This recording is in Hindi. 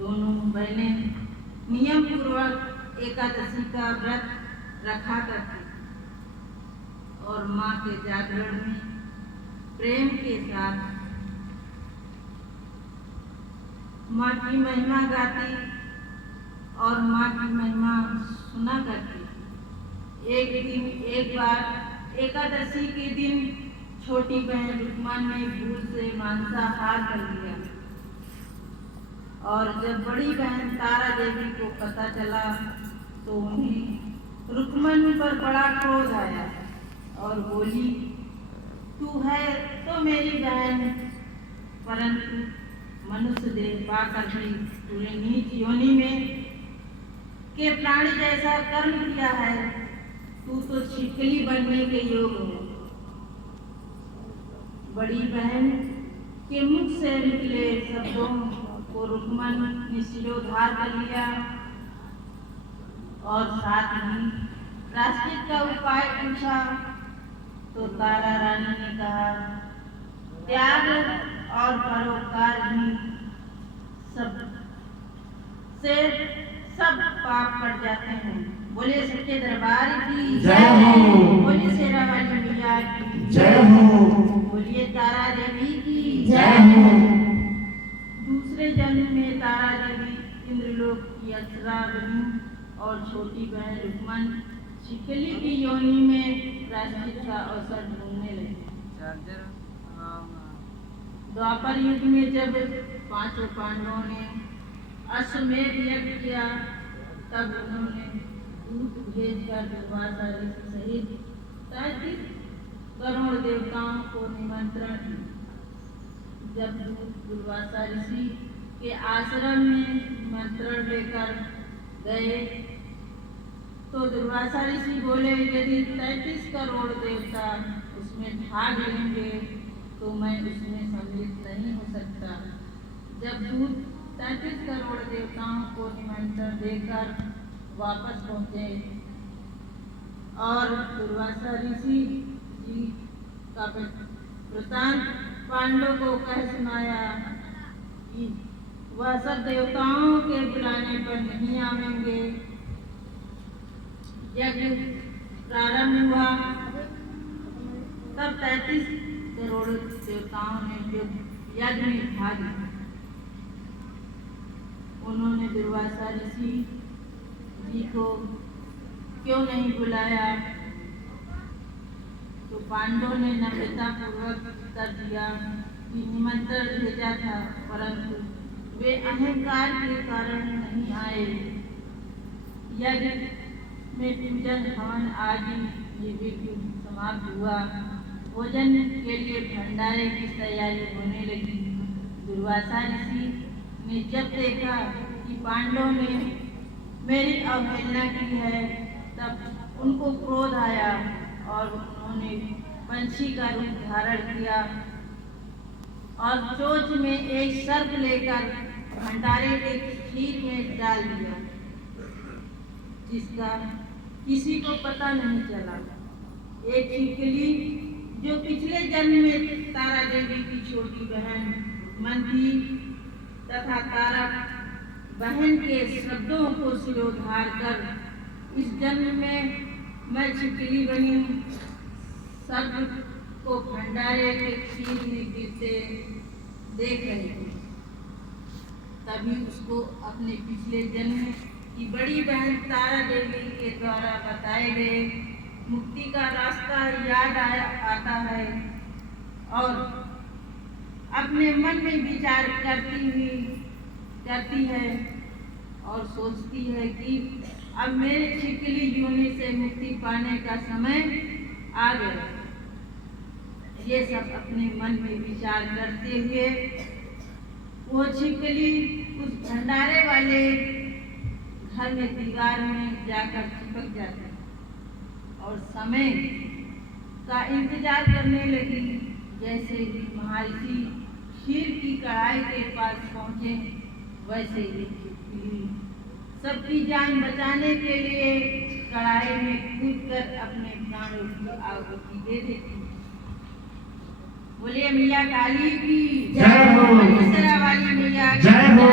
दोनों बहनें नियम पूर्वक एकादशी का व्रत रखा करती और माँ के जागरण में प्रेम के साथ माँ की महिमा गाती और माँ की महिमा सुना करती। एक बार एकादशी के दिन छोटी बहन रुक्मन ने भूल से मांसाहार कर लिया और जब बड़ी बहन तारा देवी को पता चला तो उन्हें रुक्मन पर बड़ा क्रोध आया और बोली, तू है तो मेरी बहन, परंतु मनुष्य देह पाकर भी तूने नीच योनि में के प्राणी जैसा कर्म किया है, तू तो छिपकली बनने के योग है। बड़ी बहन के मुख से निकले शब्दों को रुक्मन ने शिरोधार कर लिया और साथ ही प्रायश्चित का उपाय पूछा तो तारा रानी ने कहा, त्याग और परोपकार भी सब पाप कट जाते हैं। बोले सच्चे दरबार की जय हो। बोले शेरा वाली मैया की जय हो। बोलिए तारा देवी की जय हो। दूसरे जन्म में तारा देवी इंद्रलोक की अप्सरा बनी और छोटी बहन रुक्मन छिपकली की योनि में प्रायश्चित का अवसर ढूंढने लगी। द्वापर युग में जब पांचों पांडवों ने अश्वमेध यज्ञ किया तब उन्होंने दूत भेजकर दुर्वासा ऋषि सहित 33 करोड़ देवताओं को निमंत्रण दिया। जब दूत दुर्वासा ऋषि के आश्रम में निमंत्रण लेकर गए तो दुर्वासा ऋषि बोले, यदि 33 करोड़ देवता उसमें भाग लेंगे तो मैं उसमें सम्मिलित नहीं हो सकता। जब दूत 33 करोड़ देवताओं को निमंत्रण देकर वापस पहुंचे और दुर्वासा ऋषि जी का वृतांत पांडवों को कह सुनाया कि वह सब देवताओं के बुलाने पर नहीं आवेंगे। यज्ञ प्रारंभ हुआ तब 33 करोड़ देवताओं ने यज्ञ में भाग लिया। उन्होंने दुर्वासा ऋषि जी को क्यों नहीं बुलाया तो पांडवों ने नम्रता पूर्वक उत्तर दिया कि निमंत्रण भेजा था परंतु वे अहंकार के कारण नहीं आए। यज्ञ में पूजन हवन आदि ये विधि समाप्त हुआ। भोजन के लिए भंडारे की तैयारी होने लगी। दुर्वासा ऋषि ने जब देखा कि पांडवों ने मेरी अवहेलना की है तब उनको क्रोध आया और उन्होंने पंछी का रूप धारण किया और चोंच में एक सर्प लेकर भंडारे के खीर में डाल दिया जिसका किसी को पता नहीं चला। एक छिपकली जो पिछले जन्म में तारा देवी की छोटी बहन रुक्मन थी तथा तारा बहन के शब्दों को शिरोधार कर इस जन्म में मैं छिपकली बनी सर्प को भंडारे के खीर में गिरते देख रही थी। तभी उसको अपने पिछले जन्म की बड़ी बहन तारा देवी के द्वारा बताए गए मुक्ति का रास्ता याद आता है और अपने मन में विचार करती है और सोचती है कि अब मेरे छिपकली योनि से मुक्ति पाने का समय आ गया। ये सब अपने मन में विचार करते हुए वो छिपकली उस भंडारे वाले घर में दीवार में जाकर चिपक जाती और समय का इंतजार करने लगी। जैसे ही महर्षि खीर की कढ़ाई के पास पहुंचे वैसे ही छिपकली सबकी जान बचाने के लिए कढ़ाई में कूदकर अपने प्राणों की आहुति दे देती। बोलिए मैया काली की जय हो। बोलिए शेरा वाली मैया की जय हो।